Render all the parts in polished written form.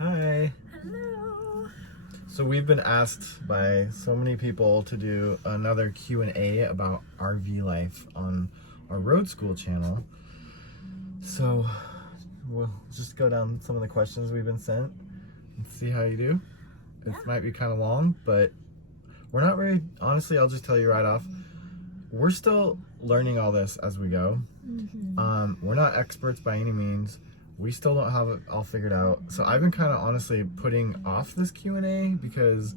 Hi. Hello. So we've been asked by so many people to do another Q&A about RV life on our Road School channel. So we'll just go down some of the questions we've been sent and see how you do. Yeah. It might be kind of long, but we're not very, honestly, I'll just tell you right off, we're still learning all this as we go. We're not experts by any means. We still don't have it all figured out. So I've been kind of honestly putting off this Q&A because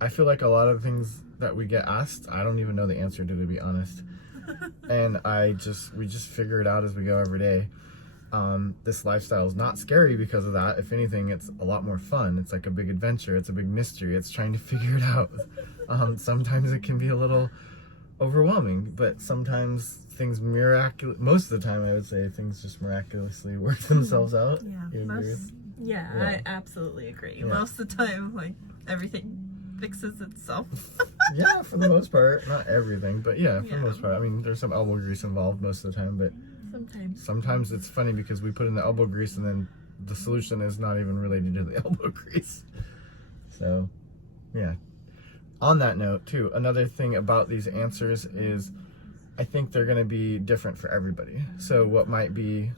I feel like a lot of things that we get asked, I don't even know the answer to be honest. And we just figure it out as we go every day. This lifestyle is not scary because of that. If anything, it's a lot more fun. It's like a big adventure. It's a big mystery. It's trying to figure it out. Sometimes it can be a little overwhelming, but sometimes things most of the time I would say things just miraculously work themselves out. Yeah, I absolutely agree. Yeah. Most of the time, like, everything fixes itself. Yeah, for the most part. Not everything, but yeah, for the most part. I mean, there's some elbow grease involved most of the time, but sometimes it's funny because we put in the elbow grease and then the solution is not even related to the elbow grease. So, yeah. On that note, too, another thing about these answers is I think they're going to be different for everybody. So what might be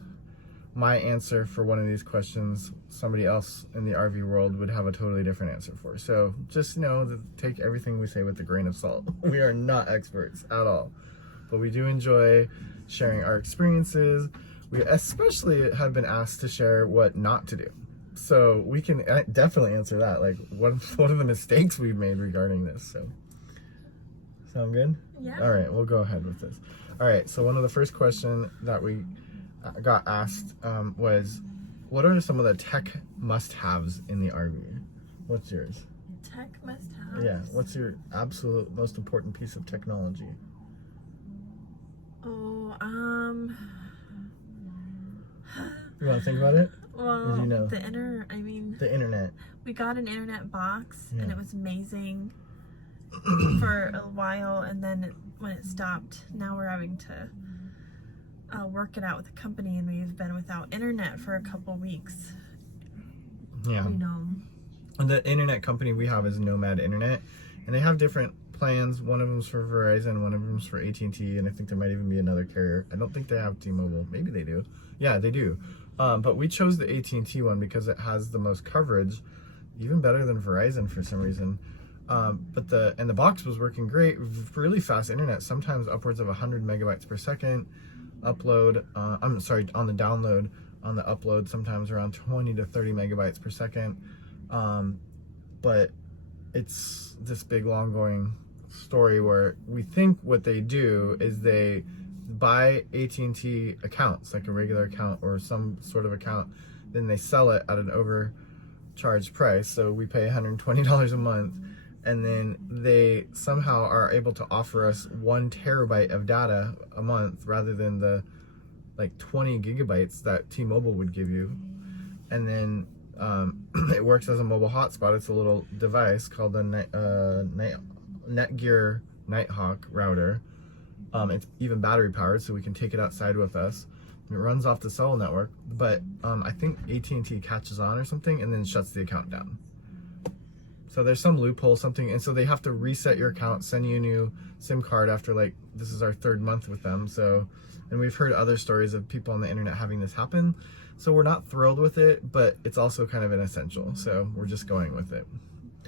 my answer for one of these questions, somebody else in the RV world would have a totally different answer for. So just know that take everything we say with a grain of salt. We are not experts at all, but we do enjoy sharing our experiences. We especially have been asked to share what not to do. So we can definitely answer that. Like, what are the mistakes we've made regarding this? So, sound good? Yeah. All right, we'll go ahead with this. All right, so one of the first questions that we got asked was, what are some of the tech must-haves in the RV? What's yours? Tech must-haves? Yeah, what's your absolute most important piece of technology? Oh, You want to think about it? well, you know? the internet. We got an internet box, and it was amazing for a while, and then when it stopped, now we're having to work it out with the company, and we've been without internet for a couple weeks. Yeah. You know. And the internet company we have is Nomad Internet, and they have different plans. One of them's for Verizon, one of them's for AT&T, and I think there might even be another carrier. I don't think they have T-Mobile. Maybe they do. Yeah, they do. But we chose the AT&T one because it has the most coverage, even better than Verizon for some reason. But the box was working great, really fast internet, sometimes upwards of 100 megabytes per second upload. I'm sorry, on the download. On the upload, sometimes around 20 to 30 megabytes per second. But it's this big long going story where we think what they do is they buy AT&T accounts, like a regular account or some sort of account, then they sell it at an overcharged price. So we pay $120 a month, and then they somehow are able to offer us 1 terabyte of data a month rather than the like 20 gigabytes that T-Mobile would give you. And then it works as a mobile hotspot. It's a little device called the Netgear Nighthawk router. It's even battery powered, so we can take it outside with us. It runs off the cell network, but I think AT&T catches on or something and then shuts the account down. So there's some loophole, something, and so they have to reset your account, send you a new SIM card after, like, this is our 3rd month with them. So, and we've heard other stories of people on the internet having this happen. So we're not thrilled with it, but it's also kind of an essential. So we're just going with it.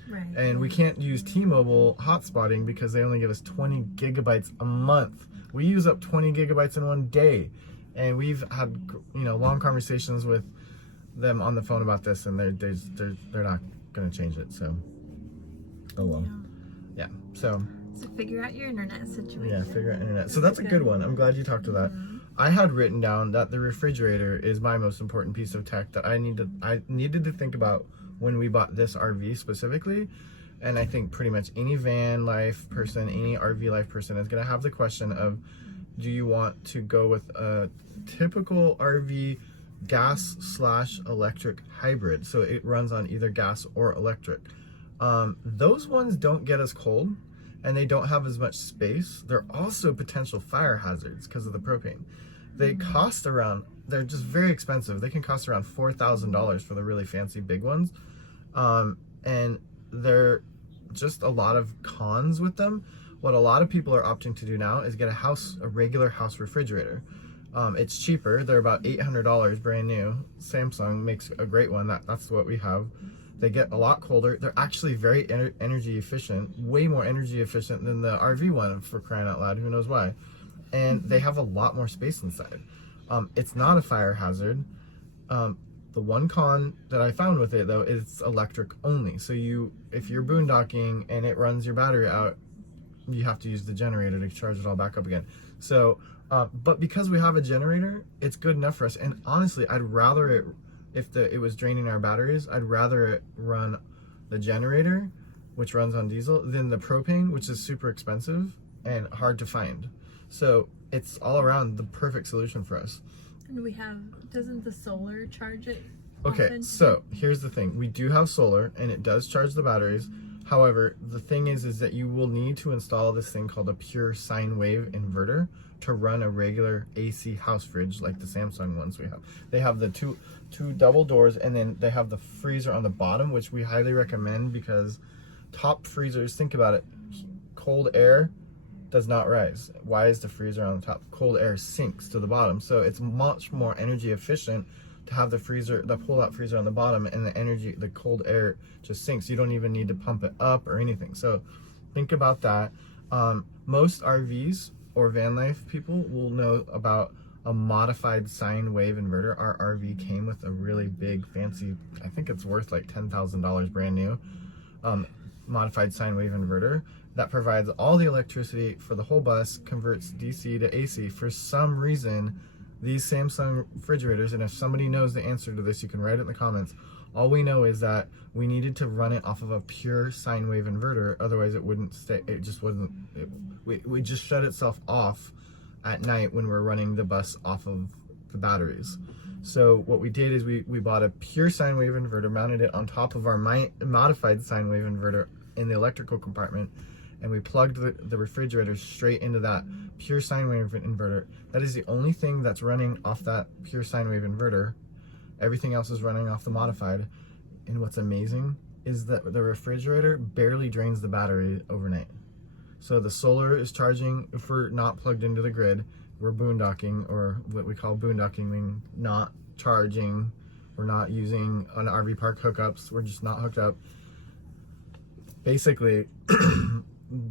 Right. And we can't use T-Mobile hotspotting because they only give us 20 gigabytes a month. We use up 20 gigabytes in one day. And we've had, long conversations with them on the phone about this, and they're not going to change it. So, oh well. Yeah. So figure out your internet situation. Yeah, figure out internet. So that's a good one. I'm glad you talked to that. I had written down that the refrigerator is my most important piece of tech that I needed to think about when we bought this RV specifically. And I think pretty much any van life person, any RV life person is going to have the question of, do you want to go with a typical RV gas/electric hybrid? So it runs on either gas or electric. Those ones don't get as cold, and they don't have as much space. They're also potential fire hazards because of the propane. They cost around, they're just very expensive. They can cost around $4,000 for the really fancy big ones. And they're just a lot of cons with them. What a lot of people are opting to do now is get a regular house refrigerator. It's cheaper. They're about $800 brand new. Samsung makes a great one. That's what we have. They get a lot colder. They're actually very energy efficient, way more energy efficient than the RV one, for crying out loud. Who knows why? And they have a lot more space inside. It's not a fire hazard. The one con that I found with it, though, is it's electric only. So if you're boondocking and it runs your battery out, you have to use the generator to charge it all back up again. So, but because we have a generator, it's good enough for us. And honestly, I'd rather it, if it was draining our batteries, I'd rather it run the generator, which runs on diesel, than the propane, which is super expensive and hard to find. So it's all around the perfect solution for us. And doesn't the solar charge it? Okay, often? so here's the thing. We do have solar and it does charge the batteries. However, the thing is that you will need to install this thing called a pure sine wave inverter to run a regular AC house fridge like the Samsung ones we have. They have the two double doors, and then they have the freezer on the bottom, which we highly recommend because top freezers, think about it, cold air does not rise. Why is the freezer on the top? Cold air sinks to the bottom. So it's much more energy efficient to have the pull-out freezer on the bottom, and the cold air just sinks. You don't even need to pump it up or anything. So think about that. Most RVs or van life people will know about a modified sine wave inverter. Our RV came with a really big, fancy, I think it's worth like $10,000 brand new, modified sine wave inverter that provides all the electricity for the whole bus, converts DC to AC. For some reason, these Samsung refrigerators, and if somebody knows the answer to this, you can write it in the comments. All we know is that we needed to run it off of a pure sine wave inverter, otherwise it wouldn't stay. It just wasn't. We just shut itself off at night when we're running the bus off of the batteries. So what we did is we bought a pure sine wave inverter, mounted it on top of our modified sine wave inverter in the electrical compartment, and we plugged the refrigerator straight into that pure sine wave inverter. That is the only thing that's running off that pure sine wave inverter. Everything else is running off the modified. And what's amazing is that the refrigerator barely drains the battery overnight. So the solar is charging if we're not plugged into the grid. We're boondocking, or what we call boondocking, meaning not charging. We're not using an RV park hookups. We're just not hooked up. Basically,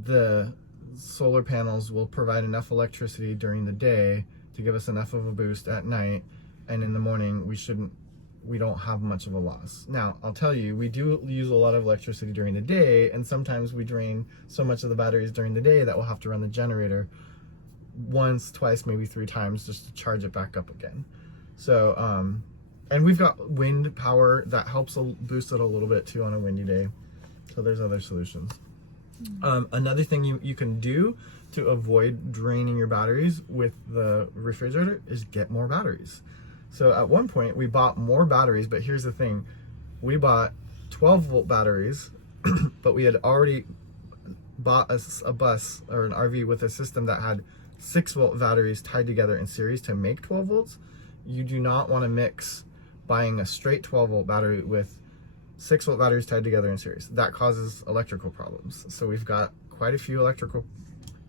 the solar panels will provide enough electricity during the day to give us enough of a boost at night, and in the morning we don't have much of a loss. Now, I'll tell you, we do use a lot of electricity during the day, and sometimes we drain so much of the batteries during the day that we'll have to run the generator once, twice, maybe 3 times just to charge it back up again. So, and we've got wind power that helps boost it a little bit too on a windy day. So there's other solutions. Another thing you can do to avoid draining your batteries with the refrigerator is get more batteries. So at one point we bought more batteries, but here's the thing. We bought 12-volt batteries, but we had already bought a bus or an RV with a system that had 6-volt batteries tied together in series to make 12 volts. You do not want to mix buying a straight 12-volt battery with 6-volt batteries tied together in series. That causes electrical problems. So we've got quite a few electrical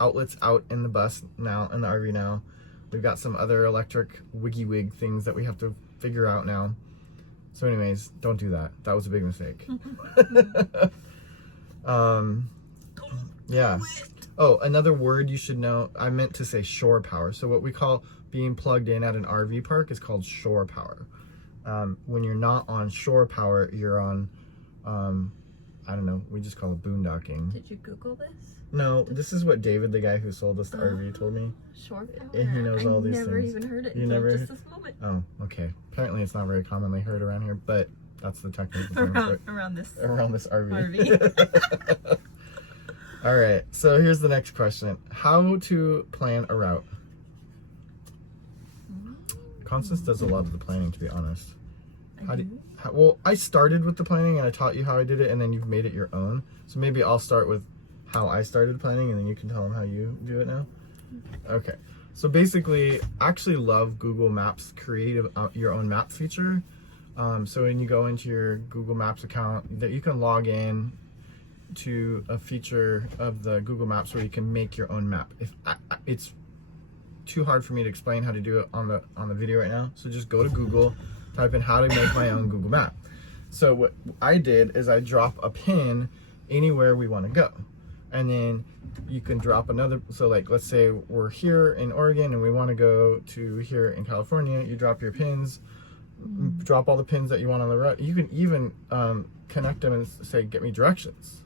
outlets out in the bus now, in the RV now. We've got some other electric wiggy-wig things that we have to figure out now. So anyways, don't do that. That was a big mistake. Yeah. Oh, another word you should know, I meant to say shore power. So what we call being plugged in at an RV park is called shore power. When you're not on shore power, you're on, I don't know, we just call it boondocking. Did you Google this? No, this is what David, the guy who sold us the RV, told me. Shore power? And he knows all these things. I never even heard it You until never? just this moment. Oh, okay. Apparently it's not very commonly heard around here, but that's the technical term. Around this RV. All right, so here's the next question. How to plan a route? Constance does a lot of the planning, to be honest. Well, I started with the planning and I taught you how I did it, and then you've made it your own. So maybe I'll start with how I started planning, and then you can tell them how you do it now. Okay. So basically, I actually love Google Maps creative your own map feature. So when you go into your Google Maps account, that you can log in to a feature of the Google Maps where you can make your own map. It's too hard for me to explain how to do it on the video right now. So just go to Google, type in how to make my own Google map. So what I did is I drop a pin anywhere we want to go, and then you can drop another. So like, let's say we're here in Oregon and we want to go to here in California. You drop your pins, drop all the pins that you want on the road. You can even connect them and say, get me directions,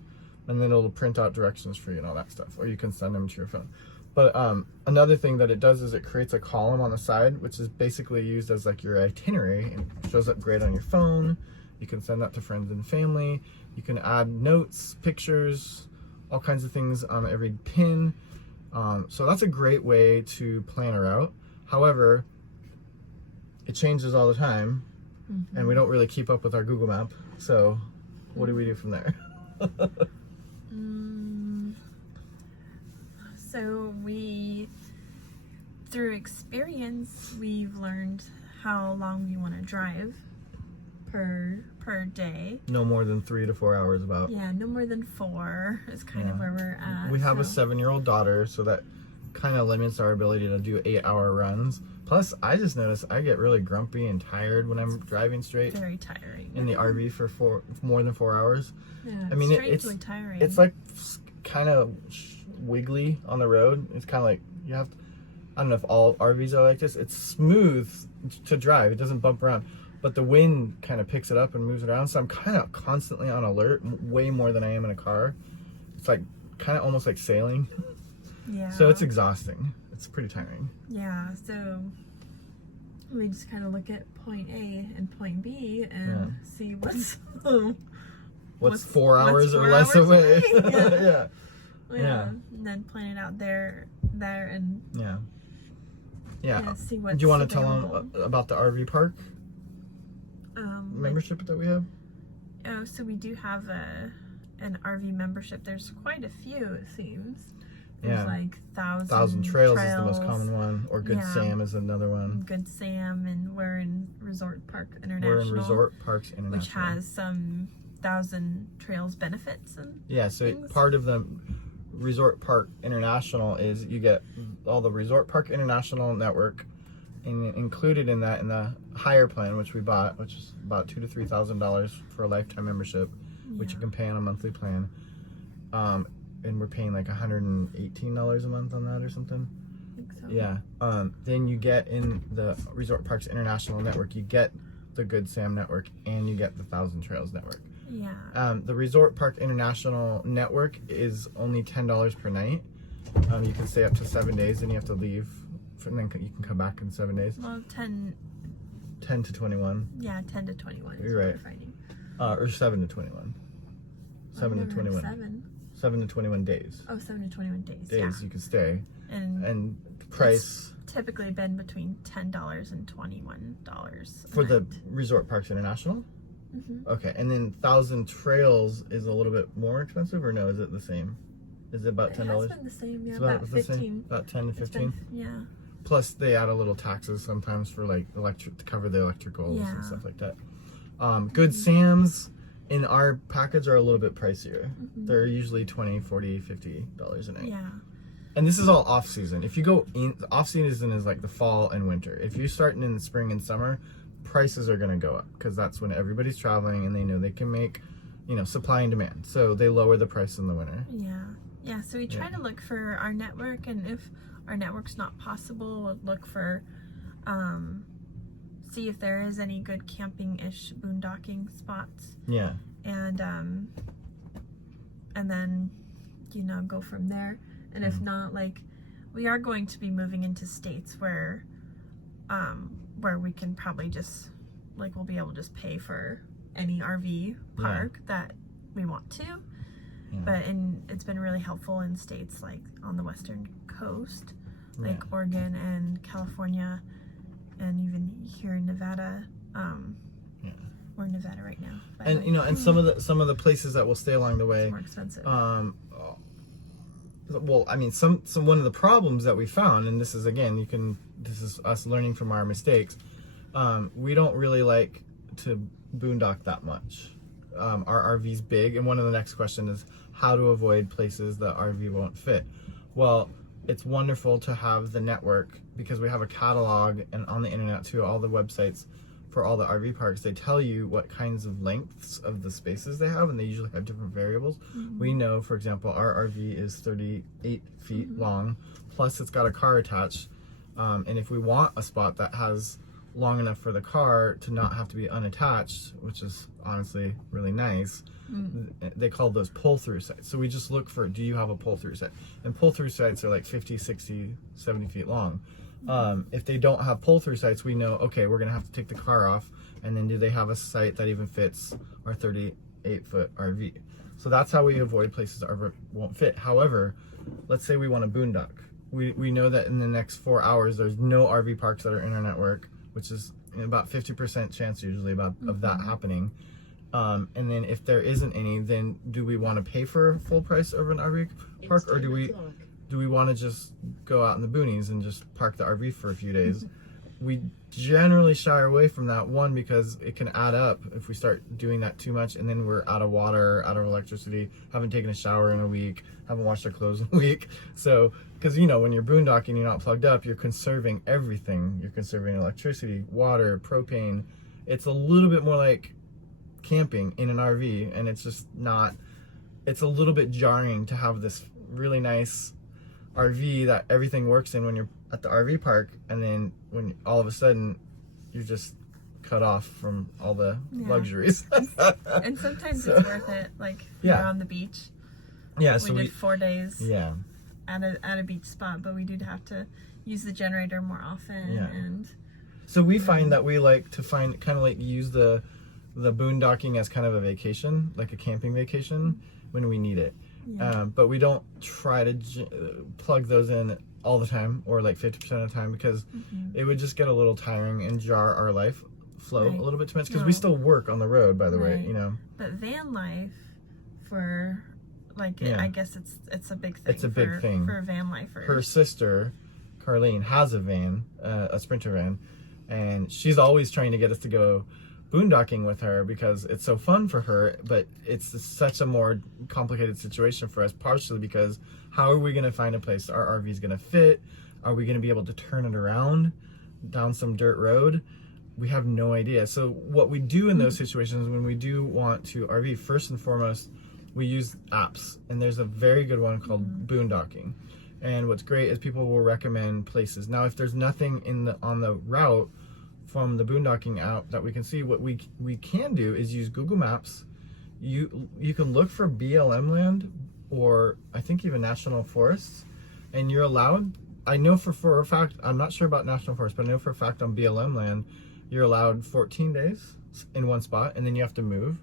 and then it'll print out directions for you and all that stuff, or you can send them to your phone. But another thing that it does is it creates a column on the side, which is basically used as like your itinerary, and shows up great on your phone. You can send that to friends and family. You can add notes, pictures, all kinds of things on every pin. So that's a great way to plan a route. However, it changes all the time, and we don't really keep up with our Google map. So what do we do from there? So through experience, we've learned how long we want to drive per day. No more than 3 to 4 hours about. Yeah, no more than 4 is kind of where we're at. We have a 7-year-old daughter, so that kind of limits our ability to do 8-hour runs. Plus, I just noticed I get really grumpy and tired when I'm driving straight. Very tiring. In the RV for more than 4 hours. Yeah, I mean, it's tiring. It's like kind of wiggly on the road. It's kind of like you have to, I don't know if all RVs are like this. It's smooth to drive. It doesn't bump around. But the wind kind of picks it up and moves it around. So I'm kind of constantly on alert, way more than I am in a car. It's like kind of almost like sailing. Yeah. So it's exhausting. It's pretty tiring. Yeah. So we just kind of look at point A and point B and see what's 4 hours or less away. Yeah. Yeah. And then plan it out there, and see what's. Do you want to available. tell them about the RV park membership that we have? Oh, so we do have an RV membership. There's quite a few, it seems. There's like 1,000 Trails is the most common one, or Good Sam is another one. Good Sam, and we're in Resort Park International. We're in Resort Parks International, which has some 1,000 Trails benefits and so things. Part of the Resort Park International is you get all the Resort Park International network, and included in that, in the higher plan, which we bought, which is about $2,000 to $3,000 for a lifetime membership, which you can pay on a monthly plan. And we're paying like $118 a month on that or something. I think so. Yeah. Then you get in the Resort Parks International network, you get the Good Sam network, and you get the 1,000 Trails network. Yeah. The Resort Park International network is only $10 per night. You can stay up to 7 days, and you have to leave, and then you can come back in 7 days. Well, 10 to 21. Yeah, 10 to 21 is You're what right. we're finding. Or 7 to 21. 7 to 21. 7 to 21 days. Oh, 7 to 21 days. Days you can stay. And price it's typically been between $10 and $21 for the Resort Parks International. Okay, and then 1,000 Trails is a little bit more expensive, or no? Is it the same? Is it about $10? It's been the same, yeah. It's about 15. About 10 to 15. Yeah. Plus, they add a little taxes sometimes for like to cover the electricals and stuff like that. Good Sam's in our package are a little bit pricier. They're usually $20, $40, $50 a night. Yeah. And this is all off season. If you go in, off season is like the fall and winter. If you're starting in the spring and summer, prices are going to go up because that's when everybody's traveling and they know they can make, supply and demand. So they lower the price in the winter. Yeah. Yeah. So we try to look for our network, and if our network's not possible, we'll look for, see if there is any good camping-ish boondocking spots. Yeah. And then, go from there. And if not, like, we are going to be moving into states where we can probably just, like, we'll be able to just pay for any RV park that we want to. But it's been really helpful in states like on the western coast, like Oregon and California, and even here in Nevada. We're in Nevada right now. And and some of the places that will stay along the way. It's more expensive. well, I mean, some one of the problems that we found, and this is again, this is us learning from our mistakes. We don't really like to boondock that much. Our RV's big, and one of the next questions is how to avoid places that RV won't fit. Well, it's wonderful to have the network because we have a catalog, and on the internet too, all the websites for all the RV parks, they tell you what kinds of lengths of the spaces they have, and they usually have different variables. We know, for example, our RV is 38 feet long, plus it's got a car attached, and if we want a spot that has long enough for the car to not have to be unattached, which is honestly really nice, they call those pull-through sites. So we just look for, do you have a pull-through site? And pull-through sites are like 50, 60, 70 feet long. If they don't have pull-through sites, we know, okay, we're gonna have to take the car off, and then do they have a site that even fits our 38-foot RV? So that's how we avoid places that RV won't fit. However, let's say we want to boondock. We know that in the next 4 hours, there's no RV parks that are in our network, which is about 50% chance usually of that happening. And then if there isn't any, then do we want to pay for full price of an RV park, or do we want to just go out in the boonies and just park the RV for a few days? We generally shy away from that, one, because it can add up if we start doing that too much, and then we're out of water, out of electricity, haven't taken a shower in a week, haven't washed our clothes in a week. So, because when you're boondocking, you're not plugged up, you're conserving everything. You're conserving electricity, water, propane. It's a little bit more like camping in an RV, and it's just not, it's a little bit jarring to have this really nice RV that everything works in when you're at the RV park, and then when all of a sudden you're just cut off from all the luxuries. And sometimes it's worth it, like you're on the beach. Yeah, so we did 4 days at a beach spot, but we do have to use the generator more often. And so we find that we like to use the boondocking as kind of a vacation, like a camping vacation, when we need it. But we don't try to plug those in all the time, or like 50% of the time, because it would just get a little tiring and jar our life flow a little bit too much, because we still work on the road, by the way, But van life, for like, I guess it's a big thing. It's a big thing for van lifers. Her sister, Carlene, has a van, a Sprinter van, and she's always trying to get us to go boondocking with her because it's so fun for her, but it's such a more complicated situation for us, partially because how are we going to find a place our RV is going to fit? Are we going to be able to turn it around down some dirt road? We have no idea. So what we do in those situations when we do want to RV, first and foremost, we use apps, and there's a very good one called BoonDocking. And what's great is people will recommend places. Now, if there's nothing on the route from the boondocking app that we can see, what we can do is use Google Maps. You can look for BLM land, or I think even national forests, and you're allowed, I know for a fact, I'm not sure about national forest, but I know for a fact on BLM land you're allowed 14 days in one spot, and then you have to move.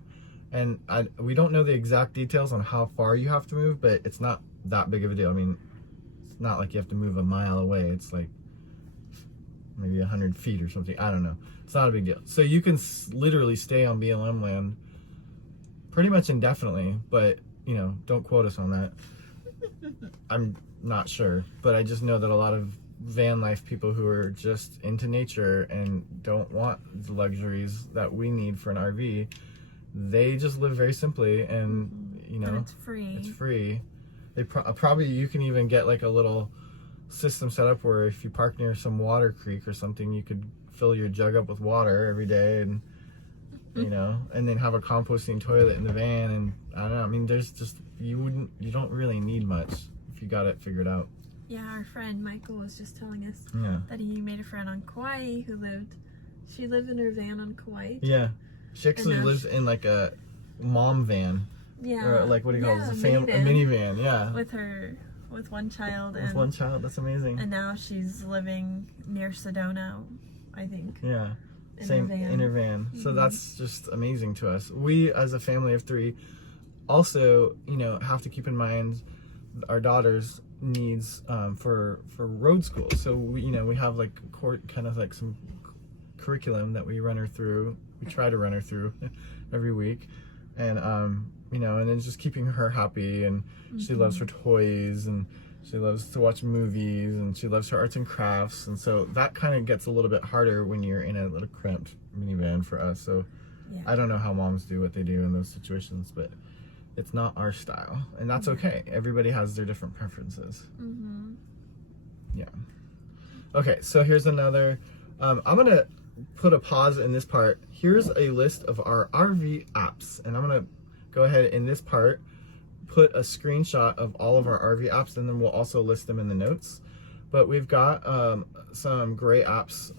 And we don't know the exact details on how far you have to move, but it's not that big of a deal. I mean, it's not like you have to move a mile away. It's like maybe 100 feet or something. I don't know. It's not a big deal. So you can literally stay on BLM land pretty much indefinitely, but don't quote us on that. I'm not sure, but I just know that a lot of van life people who are just into nature and don't want the luxuries that we need for an RV, they just live very simply, and and it's free. It's free. They probably, you can even get like a little system set up where if you park near some water creek or something, you could fill your jug up with water every day, and and then have a composting toilet in the van. And I don't know, I mean, there's just, you don't really need much if you got it figured out. Yeah, our friend Michael was just telling us that he made a friend on Kauai who she lived in her van on Kauai. Yeah, she actually lives in like a mom van. Yeah. Or like, what do you call it? A minivan. Yeah. With one child. With one child, that's amazing. And now she's living near Sedona, I think. Yeah. In her van. So that's just amazing to us. We, as a family of 3, also, have to keep in mind our daughter's needs for road school. So we have like kind of like some curriculum that we run her through. We try to run her through every week. and you know, and then just keeping her happy, and she loves her toys, and she loves to watch movies, and she loves her arts and crafts, and so that kind of gets a little bit harder when you're in a little cramped minivan for us. So I don't know how moms do what they do in those situations, but it's not our style, and that's okay. Everybody has their different preferences. Yeah. Okay, so here's another, I'm gonna put a pause in this part. Here's a list of our RV apps, and I'm gonna go ahead in this part, put a screenshot of all of our RV apps, and then we'll also list them in the notes. But we've got some great apps.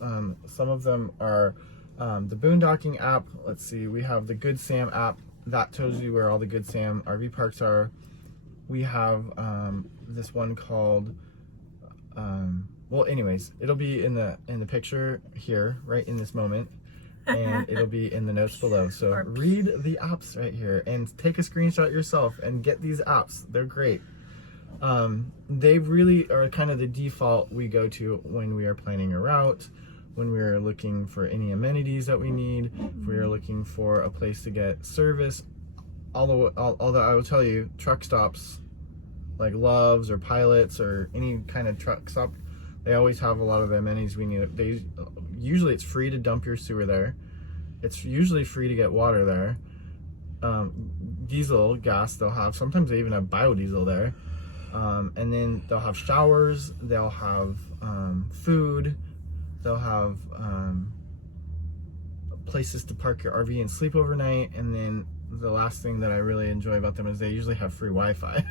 Some of them are the BoonDocking app. Let's see, we have the Good Sam app. That tells you where all the Good Sam RV parks are. We have this one called, well, anyways, it'll be in the picture here, right in this moment, and it'll be in the notes below. So read the apps right here and take a screenshot yourself and get these apps. They're great. They really are kind of the default we go to when we are planning a route, when we are looking for any amenities that we need, if we are looking for a place to get service. Although I will tell you, truck stops like Love's or Pilot's or any kind of truck stop, they always have a lot of amenities we need. Usually it's free to dump your sewer there. It's usually free to get water there. Diesel, gas, they'll have. Sometimes they even have biodiesel there. And then they'll have showers. They'll have food. They'll have places to park your RV and sleep overnight. And then the last thing that I really enjoy about them is they usually have free Wi-Fi.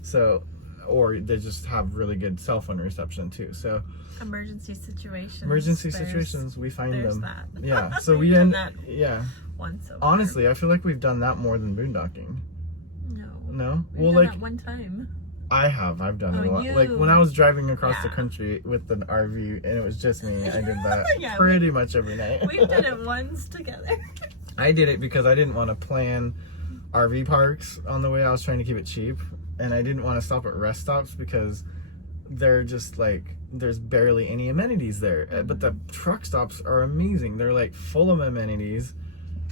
So, or they just have really good cell phone reception too. So emergency situations. We find them. That. Yeah. So we end. Yeah. Once over. Honestly, I feel like we've done that more than BoonDocking. No. We've done that one time. I've done it a lot. Like when I was driving across the country with an RV and it was just me, I did that pretty much every night. We've done it once together. I did it because I didn't want to plan RV parks on the way. I was trying to keep it cheap, and I didn't want to stop at rest stops because they're just like, there's barely any amenities there. But the truck stops are amazing. They're like full of amenities.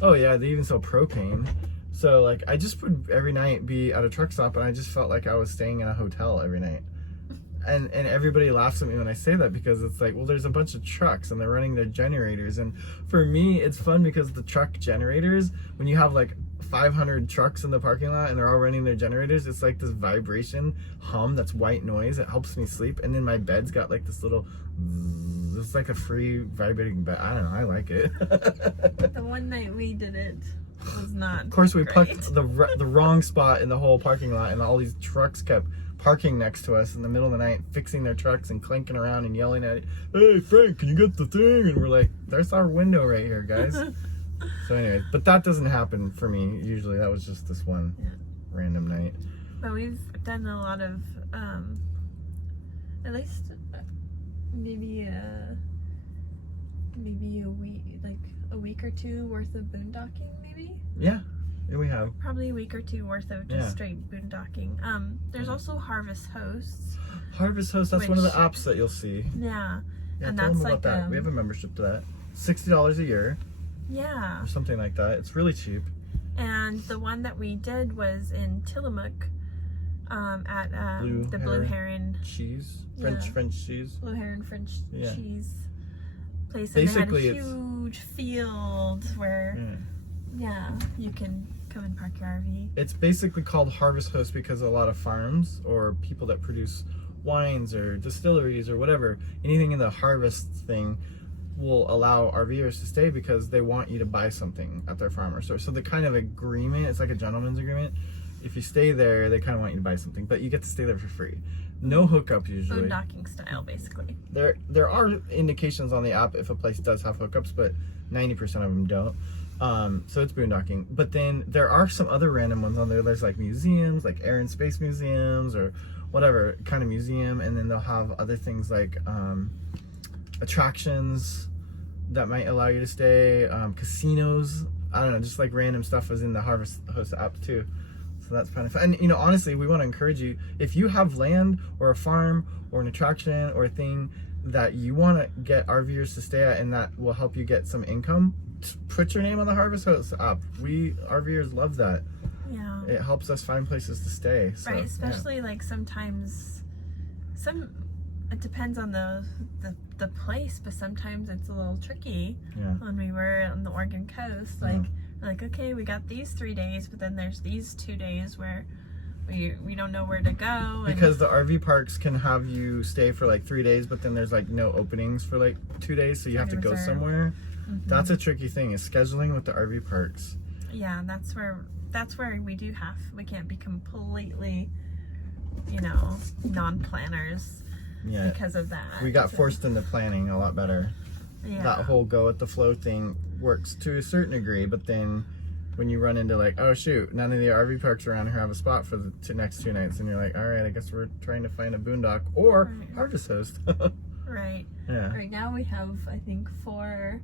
Oh yeah, they even sell propane. So like I just would every night be at a truck stop, and I just felt like I was staying in a hotel every night. And everybody laughs at me when I say that, because it's like, well, there's a bunch of trucks and they're running their generators. And for me, it's fun because the truck generators, when you have like 500 trucks in the parking lot and they're all running their generators, it's like this vibration hum that's white noise. It helps me sleep. And then my bed's got like this little, it's like a free vibrating bed. I don't know, I like it. The one night we did it was not. Of course, we great. parked the wrong spot in the whole parking lot, and all these trucks kept parking next to us in the middle of the night, fixing their trucks and clanking around and yelling at it. Hey Frank, can you get the thing? And we're like, there's our window right here, guys. So anyway, but that doesn't happen for me usually. That was just this one random night. But we've done a lot of at least maybe a week, like a week or two worth of boondocking, maybe. Yeah, we have probably a week or two worth of just straight boondocking. There's also Harvest Hosts. Harvest Host, that's one of the apps that you'll see. Yeah, and tell that's them like about that. We have a membership to that. $60 a year. Yeah. Or something like that. It's really cheap. And the one that we did was in Tillamook, at the Blue Heron cheese, French cheese. Blue Heron French cheese place. And Basically, they had a huge field where you can come and park your RV. It's basically called Harvest Host because a lot of farms or people that produce wines or distilleries or whatever, anything in the harvest thing, will allow RVers to stay because they want you to buy something at their farm or store. So the kind of agreement, it's like a gentleman's agreement. If you stay there, they kind of want you to buy something, but you get to stay there for free. No hookups usually. Boondocking style, basically. There are indications on the app if a place does have hookups, but 90% of them don't. So it's boondocking. But then there are some other random ones on there. There's like museums, like air and space museums or whatever kind of museum, and then they'll have other things like attractions that might allow you to stay, casinos. I don't know, just like random stuff is in the Harvest Host app too. So that's kind of fun. And you know, honestly, we want to encourage you, if you have land or a farm or an attraction or a thing that you want to get RVers to stay at and that will help you get some income, put your name on the Harvest Host app. We RVers love that. Yeah. It helps us find places to stay. So, Right, especially like sometimes it depends on the place, but sometimes it's a little tricky. Yeah. When we were on the Oregon coast, like we're like, okay, we got these 3 days, but then there's these 2 days where we don't know where to go. And because the RV parks can have you stay for like 3 days, but then there's like no openings for like 2 days, so you have to go somewhere. That's a tricky thing, is scheduling with the RV parks. Yeah, that's where we can't be completely, non-planners because of that. We got forced into planning a lot better. Yeah. That whole go with the flow thing works to a certain degree, but then when you run into like, oh shoot, none of the RV parks around here have a spot for the next 2 nights, and you're like, all right, I guess we're trying to find a boondock or Harvest Host. Right. Yeah. Right now we have, I think, 4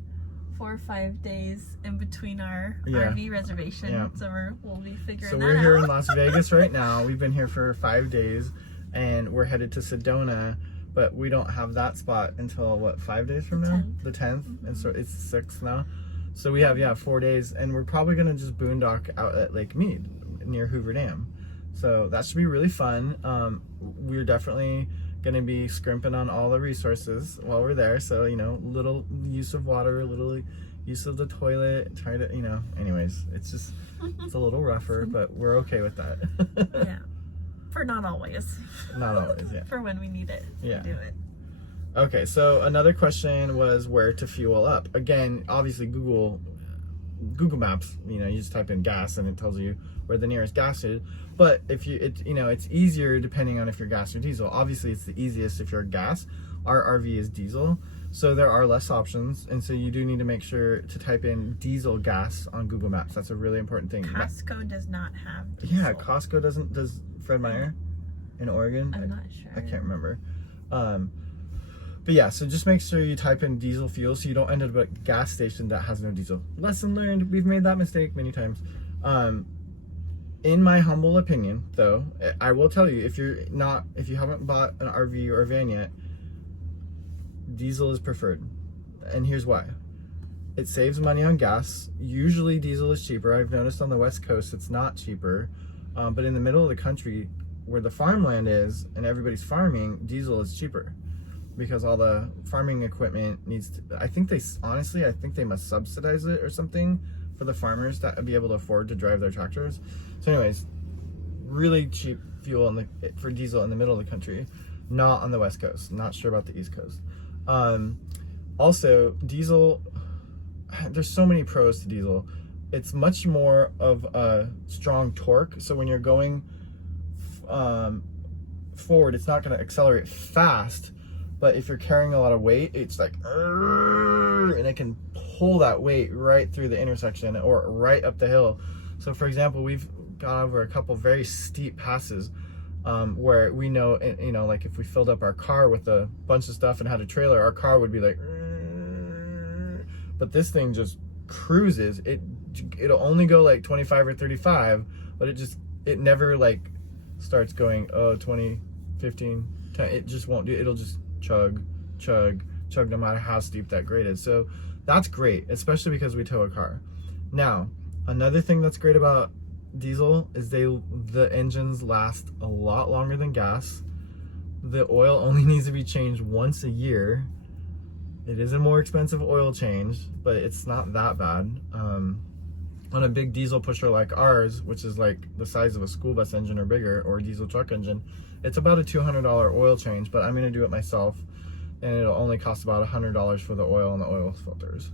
or 5 days in between our RV reservation, so we'll be figuring that out. So we're here in Las Vegas right now. We've been here for 5 days, and we're headed to Sedona, but we don't have that spot until what, 5 days from now? The 10th, and so it's 6th now. So we have 4 days, and we're probably gonna just boondock out at Lake Mead near Hoover Dam. So that should be really fun. We're definitely gonna be scrimping on all the resources while we're there. So, little use of water, little use of the toilet, try to, anyways, it's a little rougher, but we're okay with that. Yeah. For not always. Not always, yeah. For when we need it to do it. Okay, so another question was where to fuel up. Again, obviously Google Maps, you just type in gas and it tells you where the nearest gas is. But if it's easier depending on if you're gas or diesel. Obviously, it's the easiest if you're gas. Our RV is diesel, so there are less options, and so you do need to make sure to type in diesel gas on Google Maps. That's a really important thing. Costco does not have diesel. Yeah, Costco doesn't. Does Fred Meyer in Oregon? I'm not sure. I can't remember. But yeah, so just make sure you type in diesel fuel so you don't end up at a gas station that has no diesel. Lesson learned. We've made that mistake many times. In my humble opinion, though, I will tell you, if you haven't bought an RV or a van yet, diesel is preferred. And here's why. It saves money on gas. Usually diesel is cheaper. I've noticed on the West Coast it's not cheaper. But in the middle of the country where the farmland is and everybody's farming, diesel is cheaper. Because all the farming equipment needs to, I think they must subsidize it or something for the farmers to be able to afford to drive their tractors. So anyways, really cheap fuel for diesel in the middle of the country, not on the West Coast. Not sure about the East Coast. Also, diesel, there's so many pros to diesel. It's much more of a strong torque. So when you're going forward, it's not going to accelerate fast. But if you're carrying a lot of weight, it's like, and it can pull that weight right through the intersection or right up the hill. So for example, we've gone over a couple very steep passes where we know, like if we filled up our car with a bunch of stuff and had a trailer, our car would be like, but this thing just cruises. It'll only go like 25 or 35, but it never like starts going, 20, 15, 10. It just won't do it. It'll just chug no matter how steep that grade is. So that's great, especially because we tow a car. Now, another thing that's great about diesel is the engines last a lot longer than gas. The oil only needs to be changed once a year. It is a more expensive oil change, but it's not that bad. On a big diesel pusher like ours, which is like the size of a school bus engine or bigger, or a diesel truck engine, it's about a $200 oil change, but I'm gonna do it myself, and it'll only cost about $100 for the oil and the oil filters.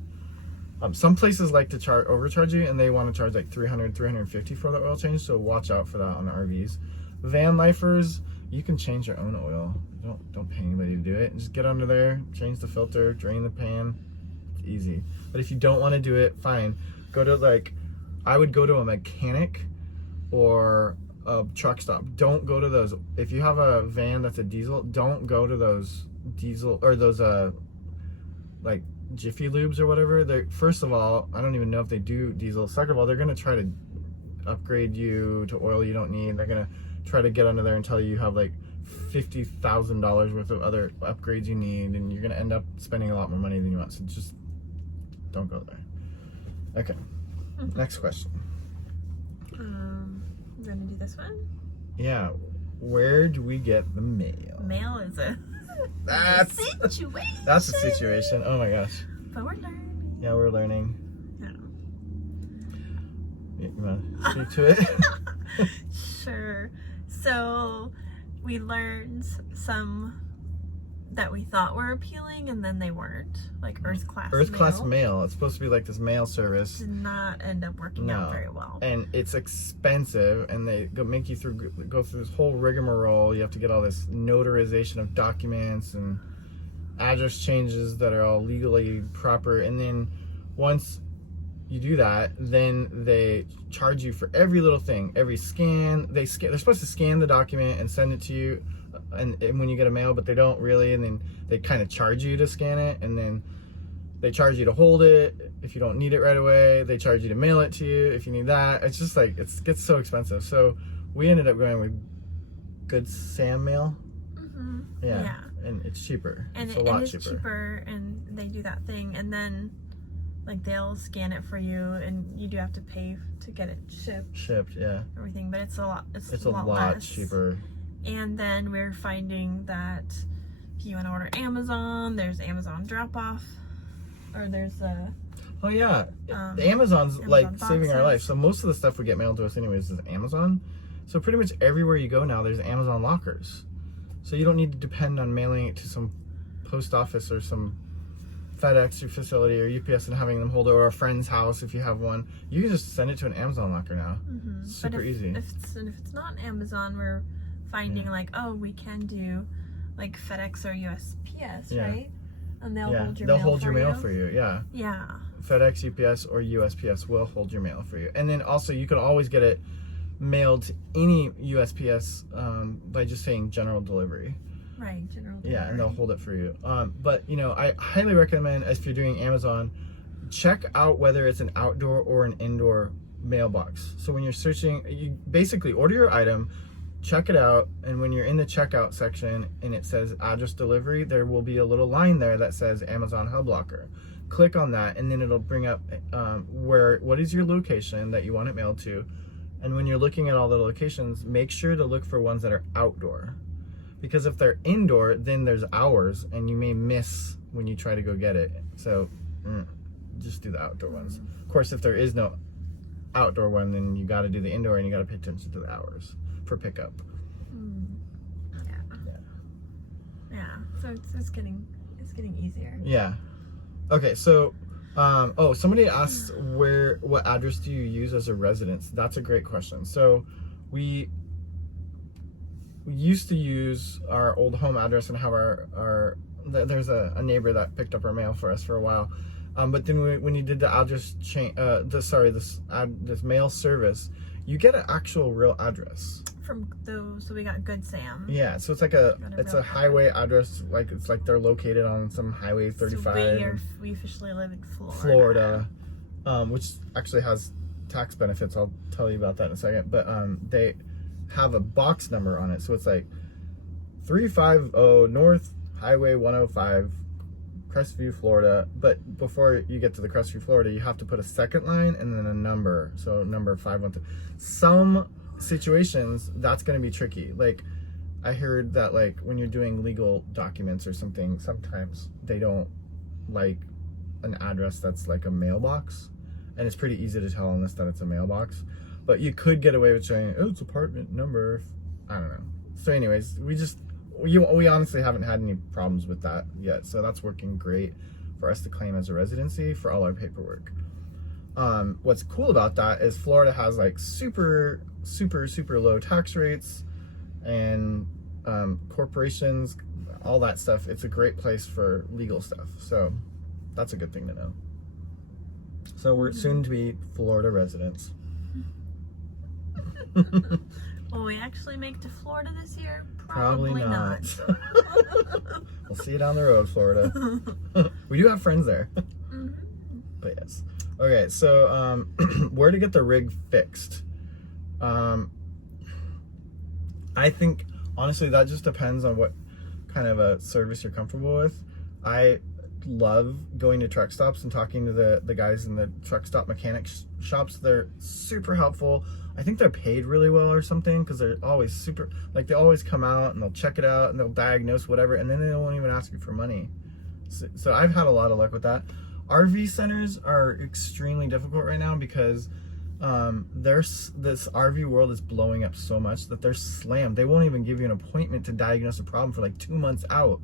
Some places like to overcharge you, and they want to charge like $300, $350 for the oil change, so watch out for that on the RVs. Van lifers, you can change your own oil. Don't pay anybody to do it. Just get under there, change the filter, drain the pan. It's easy. But if you don't want to do it, fine. I would go to a mechanic or a truck stop. Don't go to those. If you have a van that's a diesel, don't go to those diesel or those like Jiffy Lubes or whatever. First of all, I don't even know if they do diesel. Second of all, they're gonna try to upgrade you to oil you don't need. They're gonna try to get under there and tell you have like $50,000 worth of other upgrades you need, and you're gonna end up spending a lot more money than you want. So just don't go there. Okay. Next question. I'm gonna do this one. Yeah. Where do we get the mail? Mail is a situation. That's a situation. Oh my gosh. But we're learning. Yeah, we're learning. Yeah. You want to speak to it? Sure. So we learned some that we thought were appealing, and then they weren't. Like Earth Class Mail. It's supposed to be like this mail service. Did not end up working out very well. And it's expensive, and they make you go through this whole rigmarole. You have to get all this notarization of documents and address changes that are all legally proper. And then once you do that, then they charge you for every little thing, every scan. They're supposed to scan the document and send it to you, and when you get a mail, but they don't really. And then they kind of charge you to scan it, and then they charge you to hold it if you don't need it right away. They charge you to mail it to you if you need that. It's just like, it gets so expensive. So we ended up going with Good Sam Mail. Mm-hmm. Yeah. And it's cheaper. And it's a lot cheaper, and they do that thing, and then like they'll scan it for you, and you do have to pay to get it shipped. Yeah. Everything, but it's a lot. It's a lot less. Cheaper. And then we're finding that if you want to order Amazon, there's Amazon drop off, or there's a. Oh yeah, Amazon's like boxes. saving our life. So most of the stuff we get mailed to us anyways is Amazon. So pretty much everywhere you go now, there's Amazon lockers. So you don't need to depend on mailing it to some post office or some FedEx facility or UPS and having them hold it, or a friend's house if you have one. You can just send it to an Amazon locker now. Mm-hmm. Super easy. If it's not Amazon, we're finding like, oh, we can do like FedEx or USPS, right? And they'll hold your mail for you. Yeah. Yeah. FedEx, UPS, or USPS will hold your mail for you. And then also you can always get it mailed to any USPS by just saying general delivery. Right, general delivery. Yeah, and they'll hold it for you. But you know, I highly recommend, if you're doing Amazon, check out whether it's an outdoor or an indoor mailbox. So when you're searching, you basically order your item, check it out, and when you're in the checkout section and it says address delivery, there will be a little line there that says Amazon Hub Locker. Click on that, and then it'll bring up what is your location that you want it mailed to. And when you're looking at all the locations, make sure to look for ones that are outdoor. Because if they're indoor, then there's hours, and you may miss when you try to go get it. So just do the outdoor ones. Of course, if there is no outdoor one, then you got to do the indoor, and you got to pay attention to the hours for pickup. Yeah. So it's getting easier. Yeah. Okay. So, somebody asked what address do you use as a residence? That's a great question. So, we used to use our old home address and have there's a neighbor that picked up our mail for us for a while. But then when you did the address change, this mail service, you get an actual real address. So we got Good Sam. Yeah, so it's like a highway address, like it's like they're located on some highway 35. So we officially live in Florida. Which actually has tax benefits. I'll tell you about that in a second. But they have a box number on it, so it's like 350 North Highway 105, Crestview, Florida. But before you get to the Crestview, Florida, you have to put a second line and then a number. So number 513. Some situations that's going to be tricky. Like I heard that like when you're doing legal documents or something, sometimes they don't like an address that's like a mailbox, and it's pretty easy to tell on this that it's a mailbox. But you could get away with saying, oh, it's apartment number, I don't know. So anyways, we honestly haven't had any problems with that yet, so that's working great for us to claim as a residency for all our paperwork. What's cool about that is Florida has like super low tax rates, and corporations, all that stuff. It's a great place for legal stuff, so that's a good thing to know. So we're soon to be Florida residents. Will we actually make to Florida this year? Probably not. We'll see you down the road, Florida. We do have friends there. But yes. Okay, so where to get the rig fixed? I think honestly that just depends on what kind of a service you're comfortable with. I love going to truck stops and talking to the guys in the truck stop mechanic shops. They're super helpful. I think they're paid really well or something, because they're always super, like, they always come out and they'll check it out and they'll diagnose whatever, and then they won't even ask you for money. So I've had a lot of luck with that. RV centers are extremely difficult right now because this RV world is blowing up so much that they're slammed. They won't even give you an appointment to diagnose a problem for like 2 months out.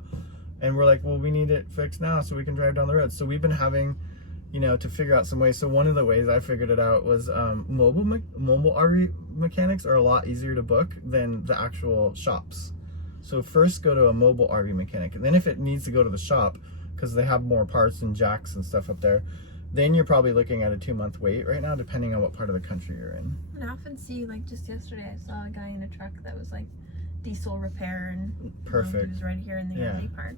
And we're like, well, we need it fixed now so we can drive down the road. So we've been having, to figure out some ways. So one of the ways I figured it out was mobile RV mechanics are a lot easier to book than the actual shops. So first go to a mobile RV mechanic, and then if it needs to go to the shop, because they have more parts and jacks and stuff up there, then you're probably looking at a 2-month wait right now, depending on what part of the country you're in. And I often see, like, just yesterday, I saw a guy in a truck that was like diesel repair, and perfect. He was right here in the RV park.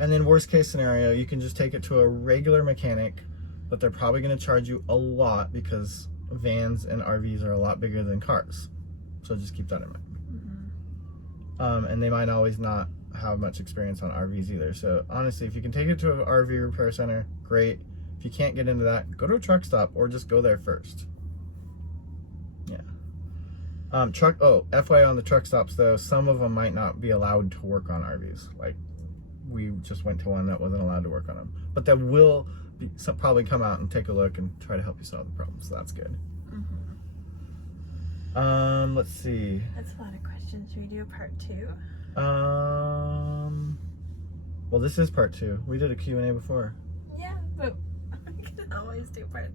And then worst case scenario, you can just take it to a regular mechanic, but they're probably going to charge you a lot because vans and RVs are a lot bigger than cars. So just keep that in mind. And they might always not have much experience on RVs either. So honestly, if you can take it to an RV repair center, great. If you can't get into that, go to a truck stop or just go there first. Yeah. FYI on the truck stops though, some of them might not be allowed to work on RVs. Like, we just went to one that wasn't allowed to work on them. But that will probably come out and take a look and try to help you solve the problem. So that's good. Let's see. That's a lot of questions. Should we do a part 2? Well, this is part 2. We did a Q&A before. Yeah, but we can always do part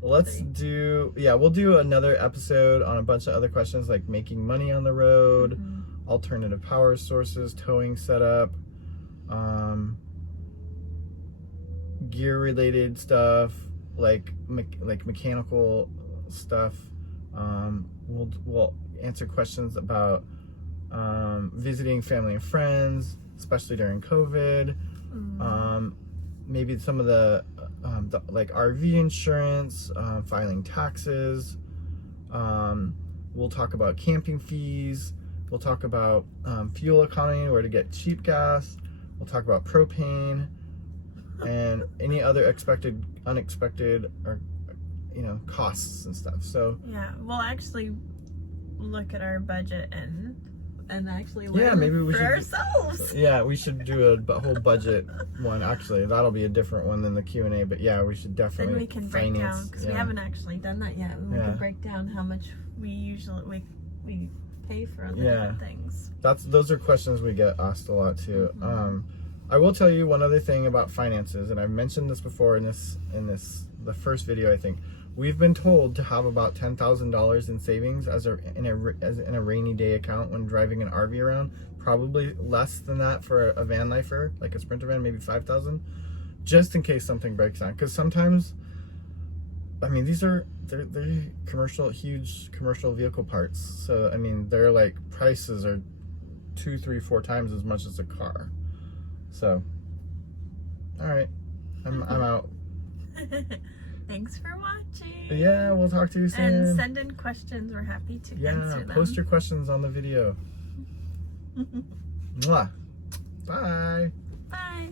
3. We'll do another episode on a bunch of other questions like making money on the road, alternative power sources, towing setup, gear related stuff, like mechanical stuff. We'll answer questions about visiting family and friends, especially during COVID. Maybe some of the like RV insurance, filing taxes. We'll talk about camping fees. We'll talk about fuel economy, where to get cheap gas. We'll talk about propane and any other unexpected, or costs and stuff. So yeah, we'll actually look at our budget and actually learn maybe we should ourselves. Yeah, we should do a whole budget one. Actually, that'll be a different one than the Q&A. But yeah, we should definitely. Then we can break down, because we haven't actually done that yet. We can break down how much we usually we pay for other different things. Those are questions we get asked a lot too. I will tell you one other thing about finances, and I've mentioned this before in the first video, I think. We've been told to have about $10,000 in savings as in a rainy day account when driving an RV around. Probably less than that for a van lifer, like a Sprinter van, maybe 5,000, just in case something breaks down. Because sometimes, I mean, they're huge commercial vehicle parts. So I mean, their like prices are 2, 3, 4 times as much as a car. So, all right, I'm out. Thanks for watching. Yeah, we'll talk to you soon. And send in questions. We're happy to answer them. Post your questions on the video. Mwah. Bye. Bye.